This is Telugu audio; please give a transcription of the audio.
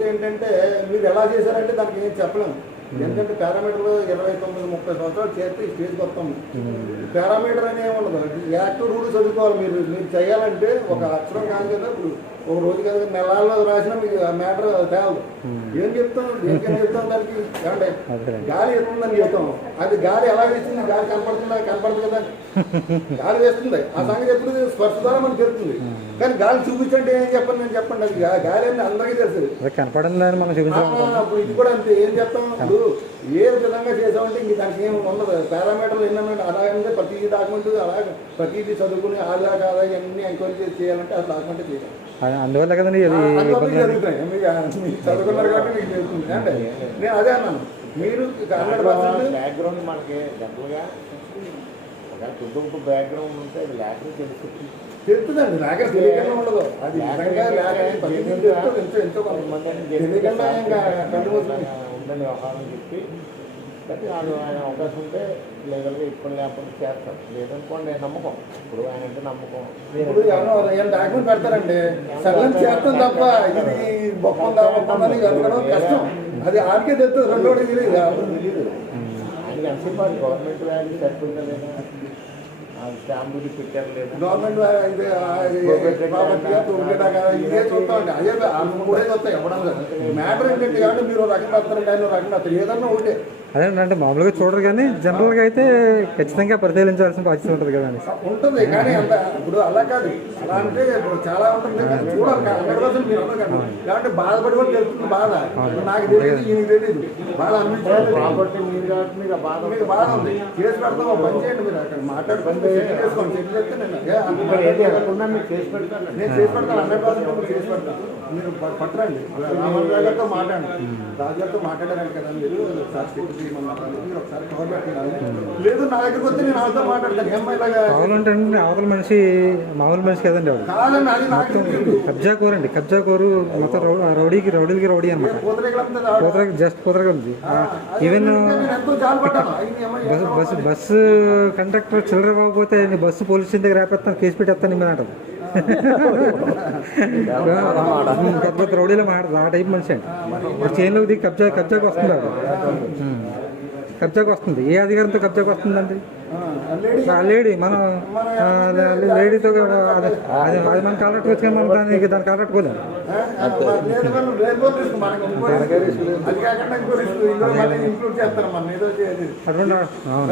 కాకపోతే ఏంటంటే మీరు ఎలా చేశారంటే దానికి ఏం చెప్పలేము. ఎందుకంటే పారామీటర్లు 29-30 సంవత్సరాలు చేస్తే ఈ స్టేజ్కి వస్తాము. పారామీటర్ అనే ఉండదు, యాక్టివ్ రూల్ చదువుకోవాలి. మీరు చేయాలంటే ఒక అక్షరం కాదు కదా, ఇప్పుడు ఒక రోజు కాదు నెలల్లో రాసినా మీకు మ్యాటర్ తేవదు. ఏం చెప్తాం, దేనికైనా చెప్తాం దానికి. ఏమంటే గాలి ఎత్తుందని చెప్తాం, అది గాలి ఎలా వేస్తుంది, గాలి కనపడుతుందా, కనపడదు కదా, గాలి వేస్తుంది. ఆ సంగతి ఎప్పుడు స్పర్శ ద్వారా మనకు తెలుస్తుంది. కానీ గాలి చూపించండి ఏం చెప్పండి, నేను చెప్పండి, అది గాలి అని అందరికీ తెలుసు. ఇప్పుడు ఇది కూడా అంతే. ఏం చెప్తాం, ఇప్పుడు ఏ విధంగా చేసామంటే ఇంక దానికి ఏమి ఉండదు. పారామీటర్లు ఎన్నో అలాగే ప్రతి డాక్యుమెంట్ అలాగే ప్రతిదీ చదువుకుని ఆదా కాదా ఇవన్నీ ఎంక్వైరీ చేయాలంటే ఆ డాక్యుమెంట్ చేయాలి. అందువల్ల కదండి జరుగుతాయి. మీకు చదువుకున్నారు కాబట్టి మీకు తెలుస్తుంది. అంటే నేను అదే అన్నాను, మీరు బ్యాక్గ్రౌండ్ మనకి జనరల్గా ఒక కుటుంబ బ్యాక్గ్రౌండ్ ఉంటే ల్యాటర్ తెలుస్తుంది. తెలుస్తుందండి, లేక తెలియకుండా ఉండదు. అది ఉందని వ్యవహారం చెప్పి బట్టి వాళ్ళు ఆయన అవకాశం ఉంటే లీగల్గా ఇప్పుడు లేకపోతే చేస్తాం. లేదనుకోండి నమ్మకం. ఇప్పుడు ఆయన అంటే నమ్మకం. ఇప్పుడు ఎవరో డాక్యుమెంట్ పెడతారండి, సడన్ చేస్తాం తప్ప ఇది బొప్పని వెతకడం కష్టం. అది ఆడికే తెలుస్తుంది, రెండోడికి తెలియదు. ఆయనకి ఎంతసేపు గవర్నమెంట్ వాల్యూ సరిపోయిందా లేదా, స్టాంపులు పెట్టారు లేదా, గవర్నమెంట్ ఇదే చూస్తామండి. అదే కూడా చూస్తాం ఇవ్వడం లేదు. మ్యాటర్ ఏంటంటే కాబట్టి మీరు రకం వస్తారంటే ఆయన రకం వస్తారు, ఏదన్నా ఒకటే. అదేంటంటే మామూలుగా చూడరు కానీ జనరల్గా అయితే ఖచ్చితంగా పరిశీలించాల్సిన బాధ్యత ఉంటుంది కదా అని ఉంటుంది. కానీ అంత ఇప్పుడు అలా కాదు, అలా అంటే ఇప్పుడు చాలా ఉంటుంది. చూడాలి 100% మీరు ఉండకండి. కాబట్టి బాధపడి కూడా తెలుస్తుంది బాధ. నాకు తెలియదు, ఈయనకి తెలియదు బాధ అనిపించలేదు. కాబట్టి మీరు కాబట్టి మీకు బాధ మీకు బాధ ఉంది. కేసు పెడతాం, పని చేయండి. మీరు అక్కడ మాట్లాడి పని చేసుకోండి. చెక్ చేస్తే నేను చేసి పెడతాను. నేను చేసి పెడతాను, 100% చేసి పెడతాను. మీరు పట్టరండి, రామరాజుతో మాట్లాడండి. రాజుగారితో మాట్లాడారండి కదా మీరు, ఒకసారి మీరు ఒకసారి కవర్ పెట్టాలి. లేదు నా దగ్గరికి వస్తే నేను వాళ్ళతో మాట్లాడతాను. ఏమైనా కావాలంటే అవతల మనిషి మామూలు మనిషి కదండి, వాడు కాదండి. అది నాకు కబ్జా కోరు అండి. కబ్జా కోరు మొత్తం రౌడీకి రౌడీ అనమాట. జస్ట్ పూతరేగలు ఉంది. ఈవెన్ బస్సు కండక్టర్ చిల్లర కాకపోతే బస్సు పోలీస్ స్టేషన్ దగ్గర రేపేస్తాను, కేసు పెట్టేస్తాను మీద అంటారు. పెద్ద పెద్ద రౌడీలో మాట ఆ టైప్ మనిషి అండి. ఇప్పుడు చైన్లోకి దిగి కబ్జాకి వస్తుంది. కబ్జాకి వస్తుంది. ఏ అధికారంతో కబ్జాకి వస్తుందండి? లేడీ మనం లేడీతో అది మనం కాలట్టుకోవచ్చు కానీ మనం దాన్ని కాలట్టుకోలేము. అటువంటి అవును.